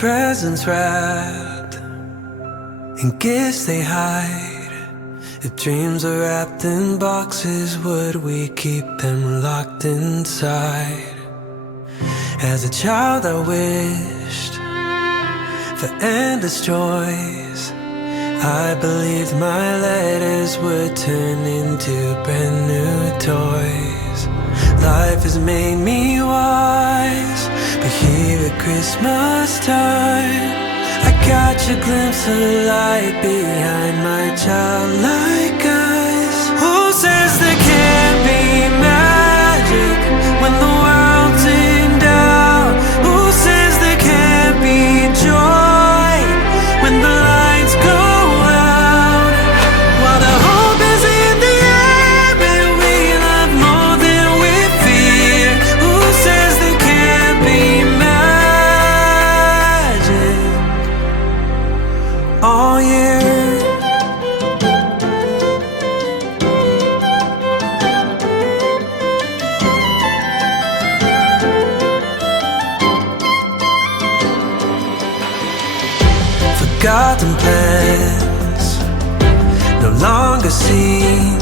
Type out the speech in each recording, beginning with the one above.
presents wrapped in gifts they hide. If dreams are wrapped in boxes, would we keep them locked inside? As a child I wished for endless joys. I believed my letters would turn into brand new toys. Life has made me wise, but here at Christmas time, I catch a glimpse of light behind my childlike eyes. Who says there can't be magic when the world's in doubt? Who says there can't be joy when the lights go out? While the hope is in the air and we love more than we fear. Who says there can't be magic all year? Forgotten plans, no longer seen.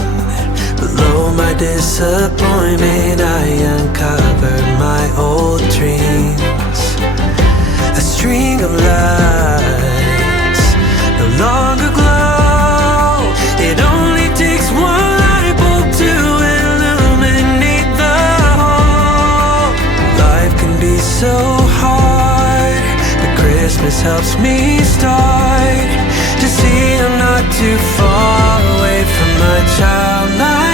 Below my disappointment, I uncovered my old dreams. A string of lights no longer glow. It only takes one light bulb to illuminate the whole. Life can be so hard, but Christmas helps me start to see I'm not too far away from my childlike